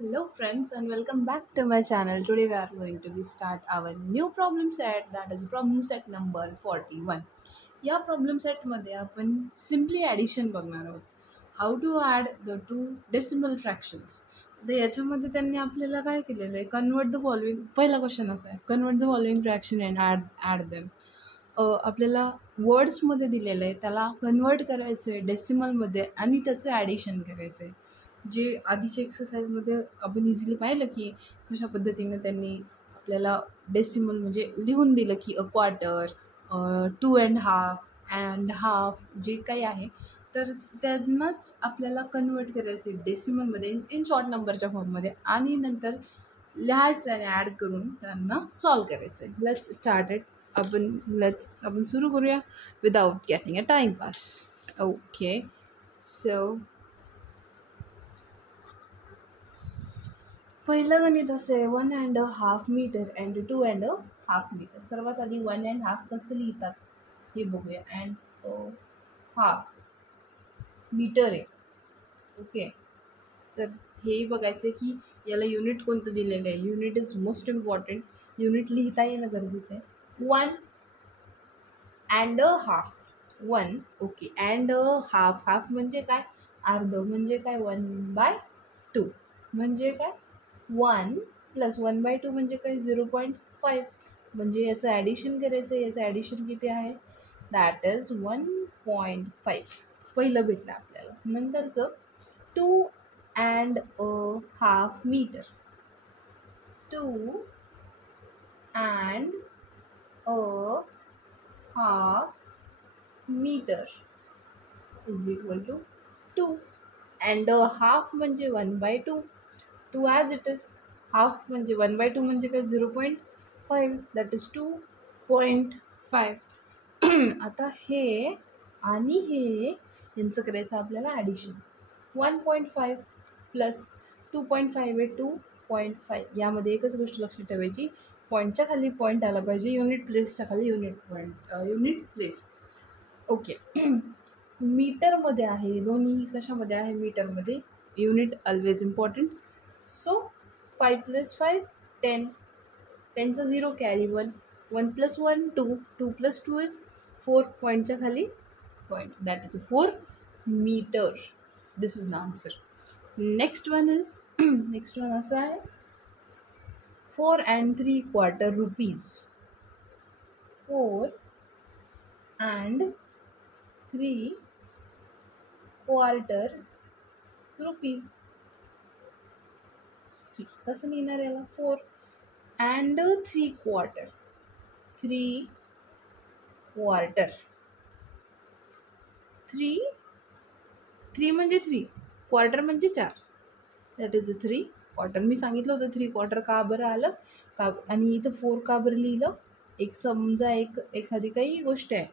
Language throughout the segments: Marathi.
Hello friends and welcome back to my channel. Today we are going to be start our new problem set, that is problem set number 41. या problem set मध्ये आपण simply addition बघणार आहोत. How to add the two decimal fractions. तर याच्यामध्ये त्यांनी आपल्याला काय केलेलं आहे, कन्वर्ट द फॉलोइंग, पहिला क्वेश्चन असा आहे, convert the following fraction and add them. आपल्याला वर्ड्समध्ये दिलेलं आहे, त्याला कन्वर्ट करायचं आहे डेसिमलमध्ये आणि त्याचं ॲडिशन करायचं आहे. जे आधीच्या एक्सरसाइजमध्ये आपण इझिली पाहिलं की कशा पद्धतीने त्यांनी आपल्याला डेसिमल म्हणजे लिहून दिलं की अ क्वार्टर, 2.5 जे काही आहे, तर त्यांनाच आपल्याला कन्वर्ट करायचे डेसिमलमध्ये इन शॉर्ट नंबरच्या फॉर्ममध्ये आणि नंतर लिहायचं आणि ॲड करून त्यांना सॉल्व करायचं आहे. Let's start it. आपण सुरू करूया without getting a timepass. Okay, so पहिलं गणित असं आहे, 1.5 मीटर अँड 2.5 मीटर. सर्वात आधी 1.5 कसं लिहितात हे बघूया. हाफ मीटर आहे. ओके, तर हे बघायचं की याला युनिट कोणतं दिलेलं आहे. Unit is most important. Unit लिहिता येणं गरजेचं आहे. 1.5 1. Okay, and half. हाफ म्हणजे काय? अर्ध. म्हणजे काय? 1/2 म्हणजे काय? 1 प्लस 1/2 म्हणजे काय? 0.5. म्हणजे याचं ॲडिशन करायचं. याचं ॲडिशन किती आहे? That is 1.5. पहिलं भेटलं आपल्याला. नंतरचं 2.5 metre. 2.5 metre is equal to 2. And half म्हणजे 1/2. 2 ॲज इट इज. हाफ म्हणजे 1/2 म्हणजे काय? 0.5. That is 2.5. आता हे आणि हे यांचं करायचं आपल्याला ॲडिशन. 1.5 प्लस 2.5 आहे 2.5. यामध्ये एकच गोष्ट लक्षात ठेवायची, पॉईंटच्या खाली पॉईंट आला पाहिजे, युनिट प्लेसच्या खाली युनिट प्लेस. ओके. मीटरमध्ये आहे, दोन्ही कशामध्ये आहे? मीटरमध्ये. Unit always important. So 5 plus 5 10. 10चा 0 कॅरी 1. 1 प्लस 1 2. 2 plus 2 is 4. पॉईंटच्या खाली point. That is 4 metre. This is the answer. Next one असं आहे, 4.75 रुपीज. 4.75 रुपीज. ठीक, कसं लिहिणार याला? 4.75. 3/4. 3 म्हणजे 3, क्वार्टर म्हणजे 4. That is 3/4. मी सांगितलं होतं 3/4 का बरं आलं का, आणि इथं 4 का बरं लिहिलं. समजा एखादी काही गोष्ट आहे,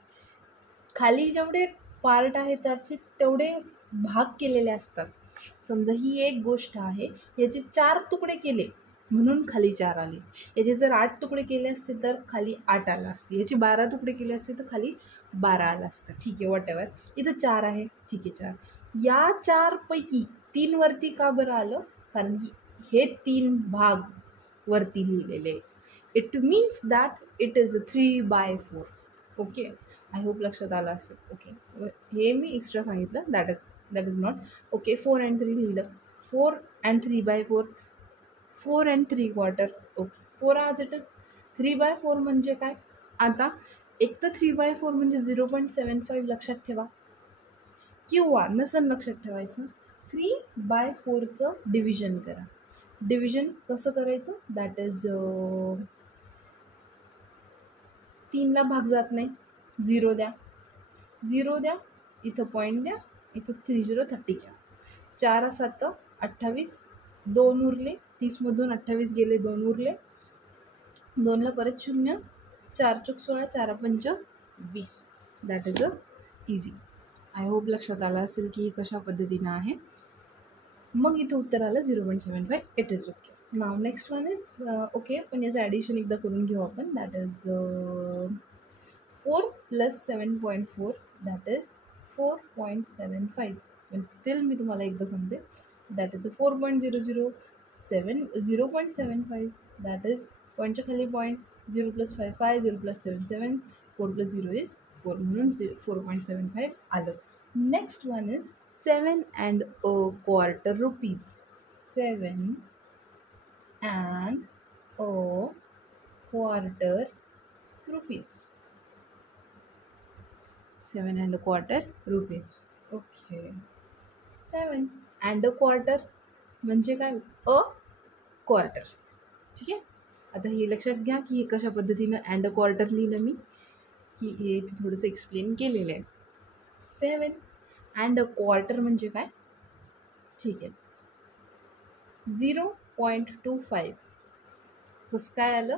खाली जेवढे पार्ट आहे त्याचे तेवढे भाग केलेले असतात. समजा ही एक गोष्ट आहे, याचे 4 तुकडे केले म्हणून खाली 4 आले. याचे जर 8 तुकडे केले असते तर खाली 8 आलं असते. याचे 12 तुकडे केले असते तर खाली 12 आलं असतं. ठीक आहे, वॉटेवर. इथं 4 आहे. ठीक आहे, 4. या 4 पैकी 3 वरती का बरं आलं? कारण की हे 3 भाग वरती लिहिलेले. It means that it is 3/4. Okay, I hope लक्षात आलं असेल. ओके, हे मी एक्स्ट्रा सांगितलं. That is not okay. 4 and 3 लिहिलं. 4 and 3/4. 4.75. Okay, 4 as it is. 3/4 म्हणजे काय? आता एक तर 3/4 म्हणजे 0.75 लक्षात ठेवा, किंवा नसेल लक्षात ठेवायचं, 3/4चं डिव्हिजन करा. डिव्हिजन कसं करायचं? दॅट इज 3ला भाग जात नाही, 0 द्या. 0 द्या, इथं पॉईंट द्या, इथं 30 घ्या. 4 7 28. 2 उरले. 30मधून 28 गेले, 2 उरले. 2ला परत 0. 4 चूक 16, 4 पंच 20. That is easy. I hope लक्षात आलं असेल की कशा पद्धतीनं आहे. मग इथं उत्तर आलं 0.75. It is okay. Now next one is okay, पण याचं ॲडिशन एकदा करून घेऊ आपण. That is 4 plus 7.4. That is 4.75. पण स्टील मी तुम्हाला एकदा सांगते, दॅट इज 4.00 0.75, that is पॉईंटच्या खाली पॉईंट, 0 + 5 5, 0 + 7 7, 4 + 0 is 4 म्हणून 4.75 आलं. Next one is 7.25 rupees. 7.25 rupees. 7.25 rupees. Okay. 7.25 म्हणजे काय? A quarter. ठीक आहे. आता हे लक्षात घ्या की हे कशा पद्धतीनं अँड क्वार्टर लिहिलं मी, की हे थोडंसं एक्सप्लेन केलेलं आहे. 7.25 म्हणजे काय? ठीक आहे. 0.25 कसं काय आलं?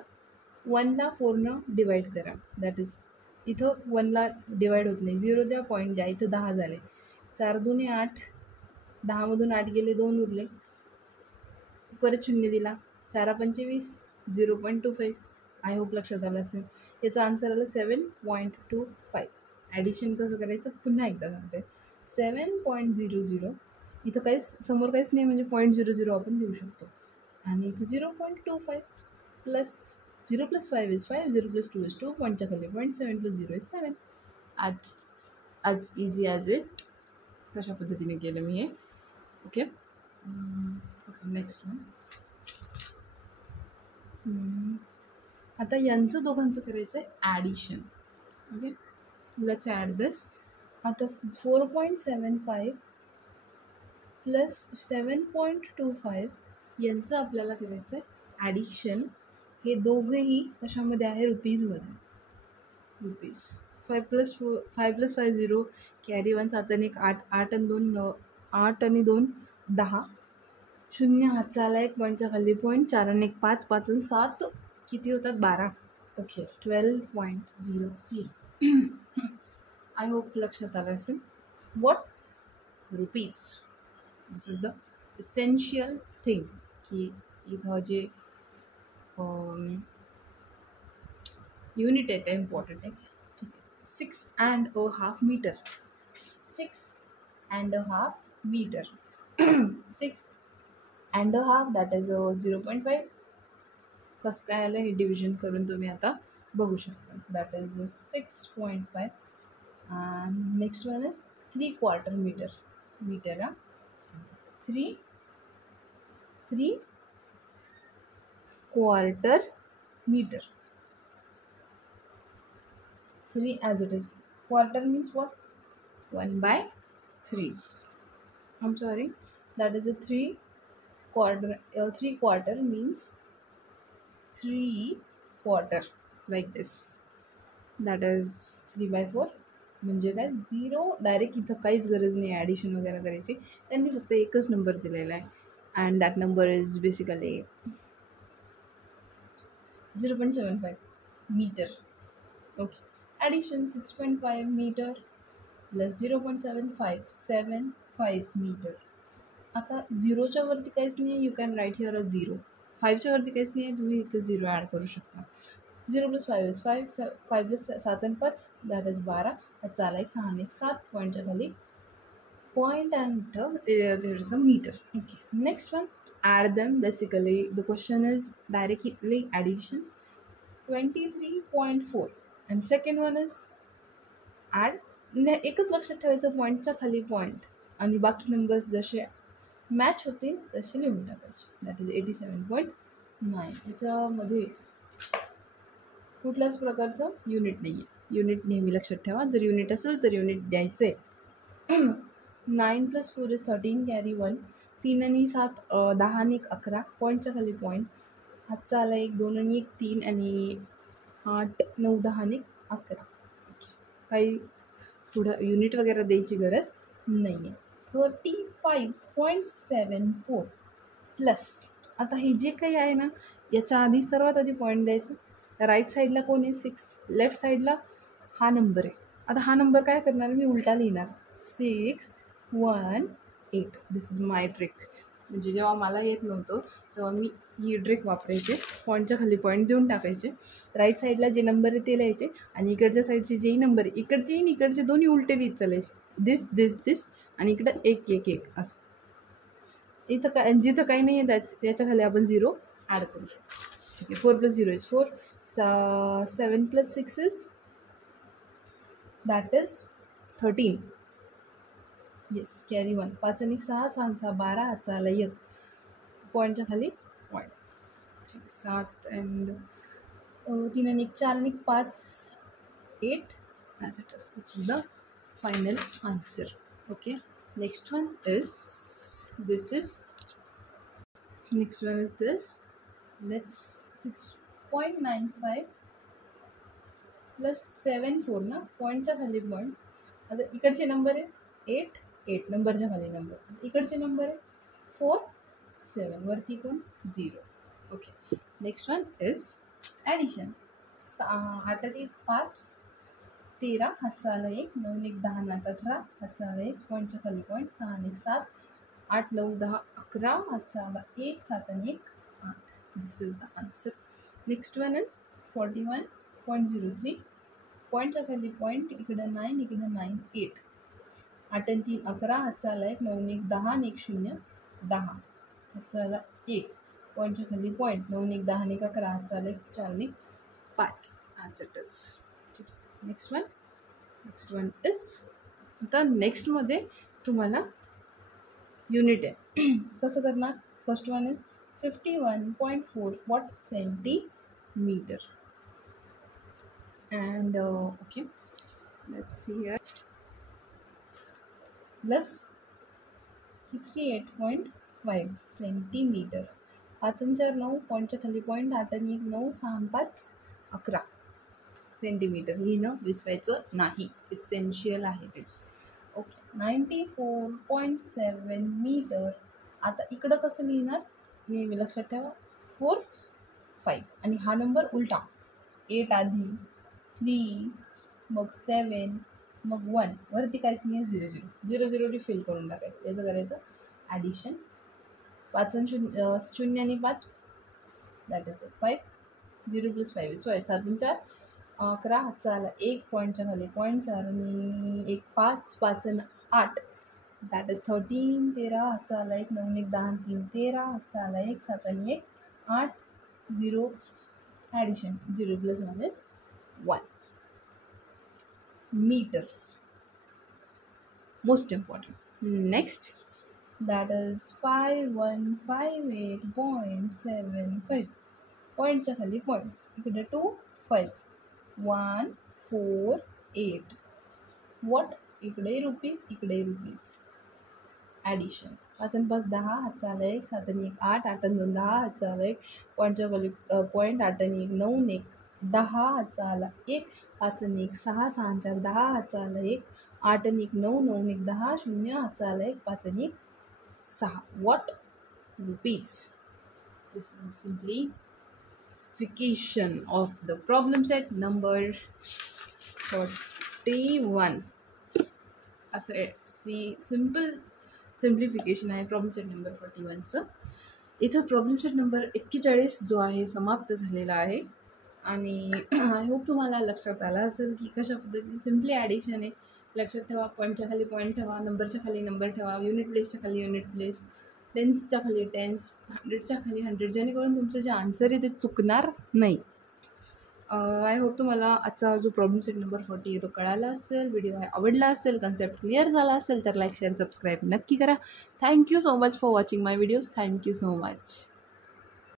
1ला 4नं डिवाईड करा. दॅट इज इथं 1ला डिवाईड होत नाही, 0 द्या, पॉईंट द्या. इथं 10 झाले, 4 2 8, 10मधून 8 गेले, 2 उरले, परत 0 दिला, 4 5 20, 0.25. आय होप लक्षात आलं असेल. याचं आन्सर आलं 7.25. ॲडिशन कसं करायचं पुन्हा एकदा सांगते. 7.00, इथं काहीच समोर काहीच नाही म्हणजे 0.00 आपण देऊ शकतो. आणि इथं 0.25 प्लस 0 + 5 is 5, 0 + 2 is 2, पॉईंटच्या खाली पॉईंट, 7 + 0 is 7. आज इझी ॲज इट. कशा पद्धतीने केलं मी हे. ओके. Okay, next one. आता यांचं दोघांचं करायचं आहे ॲडिशन. ओके, लेट्स ॲड दिस. आता 4.75 प्लस 7.25 यांचं आपल्याला करायचं आहे ॲडिशन. हे दोघंही कशामध्ये आहे? रुपीजमध्ये. रुपीज. 5 + 5 0, कॅरी 1, 7 आणि 1 8, 8 आणि 2 9, 8 आणि 2 10, 0 हातचा आला 1, पॉईंटच्या खाली पॉईंट, 4 आणि 1 5, 5 आणि 7 किती होतात? 12. ओके, 12.00. आय होप लक्षात आलं असेल. What? Rupees. This is the essential thing, की इथं जे युनिट आहे ते इम्पॉर्टंट आहे. ठीक आहे. 6.5 मीटर. 6.5 मीटर. 6.5 that is 0.5. कसं काय आलं हे डिव्हिजन करून तुम्ही आता बघू शकता. That is 6.5. And next one is 3/4 metre. Metre हा 3/4 meter. 3 as it is. Quarter means what? 1/3. I'm sorry. That is a 3/4. 3/4 means 3/4 like this. That is 3/4. म्हणजे काय? 0. डायरेक्ट इथं काहीच गरज नाही ॲडिशन वगैरे करायची. त्यांनी फक्त एकच नंबर दिलेला आहे. And that number is basically 0.75 meter. Okay. Addition 6.5 meter plus 0.75 75 meter. आता 0च्या वरती काहीच नाही आहे, you can write here a 0. 5च्या वरती काहीच नाही आहे, तुम्ही इथं 0 ॲड करू शकता. 0 + 5 is 5, 5 + 7 आणि 5 दॅट इज 12. त्याचा आला 1, 6 आणि 1 7, पॉईंटच्या खाली point and there is a metre. Okay, next one. Add them. Basically the question is directly addition. 23.4. and second one is add. एकच लक्षात ठेवायचं, पॉईंटच्या खाली पॉईंट आणि बाकी नंबर्स जसे मॅच होते तसे लिहून टाकायचे. That is 87.9. याच्यामध्ये कुठल्याच प्रकारचं युनिट नाही आहे. युनिट नेहमी लक्षात ठेवा. जर युनिट असेल तर युनिट द्यायचे. 9 + 4 is 13, कॅरी 1, 3 आणि 7 10 आणि 1 11, पॉईंटच्या खाली पॉईंट, हातचा आला 1 2 आणि 1 3 आणि 8 9 10 आणि 11. काही पुढं युनिट वगैरे द्यायची गरज नाही आहे. 35.74 प्लस. आता हे जे काही आहे ना, याच्या आधी सर्वात आधी पॉईंट द्यायचं. राईट साईडला कोण आहे? 6. लेफ्ट साईडला हा नंबर आहे. आता हा नंबर काय करणार? मी उलटा लिहिणार. 6 1 8. This is my trick. म्हणजे जेव्हा मला येत नव्हतं तेव्हा मी ही ट्रिक वापरायचे. पॉईंटच्या खाली पॉईंट देऊन टाकायचे. राईट साईडला जे नंबर आहे ते लिहायचे आणि इकडच्या साईडचे जेही नंबर आहे, इकडचे आणि इकडचे दोन्ही उलटे लिहित चालायचे. दिस दिस दिस आणि इकडं 1 1 1 असं. इथं काय जिथं काही नाही आहे त्याच्या खाली आपण 0 ॲड करू शकतो. ठीक आहे. 4 + 0 = 4. 7 + 6 is that is 13. Yes, carry 1. 5 आणि 6, 6 6 12, हातचा आला 1, पॉईंटच्या खाली पॉईंट. ठीक आहे. 7 अँड 3 आणि 1 4 आणि 5 8 as it is. This is the final answer. Okay. Next one is this. Let's 6.95 plus 7 4 ना, पॉईंटच्या खाली पॉईंट. आता इकडचे नंबर आहे 8 8, नंबरच्या खाली नंबर. इकडचे नंबर आहे 4 7, वरती कोण 0. Okay. Next one is addition. 8 आणि 5 13, हातचा आला 1, 9 आणि 1 10 आणि 8 18, हातचा आला 1, पॉईंटच्या खाली पॉईंट. 6 आणि 1 7, 8 9 10 11, हातचा आला 1, 7 आणि 1 8. This is the answer. Next one is 41.03, पॉईंटच्या खाली पॉईंट, इकडं 9 इकडं 9 8, 8 आणि 3 11, हातचा आला 1, 9 आणि 1 10 आणि 1 0 10, हातचा आला 1, पॉईंटच्या खाली पॉईंट, 9 आणि 1 10 आणि 1 11, हातचा आला 1 4 आणि 5. As it is. ठीक. नेक्स्ट वन इज आता नेक्स्टमध्ये तुम्हाला युनिट आहे. कसं करणार? First one is 51.4 what centimetre. And okay, let's see here, plus 68.5 centimetre. 5 आणि 4 9, पॉईंटच्या खाली पॉईंट, 8 आणि 1 9, 6 आणि 5 11 सेंटीमीटर. लिहिणं विसरायचं नाही, इसेन्शियल आहे ते. ओके. 94.7 मीटर. आता इकडं कसं लिहिणार नेहमी लक्षात ठेवा, 4 5 आणि हा नंबर उलटा, 8 आधी 3, मग 7, मग 1, वरती काहीच नाही आहे 0 0 0 0 फिल करून टाकायचं. त्याचं करायचं ॲडिशन. 5 आणि 0 आणि 5 दॅट इज 5, 0 + 5 is 5, 7 आणि 4 11, हातचा आला 1, पॉईंटच्या खाली पॉईंट, 4 आणि 1 5, 5 आणि 8 दॅट इज 13, 13, हातचा आला 1, 9 आणि 1 10 आणि 3 13, हातचा आला 1, 7 आणि 1 8 0, addition 0 + 1 is 1 meter. Most important. Next, that is 5158.75, पॉईंटच्या खाली पॉईंट, इकडे 2 5 1 4 8, वॉट, इकडे रुपीज इकडे रुपीज. ॲडिशन 5 आणि 5 10, हातचा आला 1, 7 आणि 1 8, 8 आणि 2 10, हातचा आला 1, पॉईंटच्या खाली पॉईंट, 8 आणि 1 9 आणि 1 10, हातचा आला 1, 5 आणि 1 6, 6 आणि 4 10, हातचा आला 1, 8 आणि 1 9, 9 आणि 1 10 0, हातचा आला 1, 5 आणि 1 6, what, rupees. This is simplification of the problem set number 41. असं सिम्प्लिफिकेशन आहे प्रॉब्लेम सेट नंबर 41चं. इथं प्रॉब्लेम सेट नंबर 41 जो आहे समाप्त झालेला आहे. आणि आय होप तुम्हाला लक्षात आलं असेल की कशा पद्धतीने सिम्पली ॲडिशन आहे. लक्षात ठेवा, पॉईंटच्या खाली पॉईंट ठेवा, नंबरच्या खाली नंबर ठेवा, युनिट प्लेसच्या खाली युनिट प्लेस, टेन्सच्या खाली टेन्स, 100च्या खाली 100, जेणेकरून तुमचं जे आन्सर आहे ते चुकणार नाही. आय होप तुम्हाला आजचा जो प्रॉब्लेम सेट नंबर 40 आहे तो कळाला असेल, व्हिडिओ आवडला असेल, कन्सेप्ट क्लिअर झाला असेल तर लाईक शेअर सबस्क्राईब नक्की करा. Thank you so much for watching my videos. Thank you so much.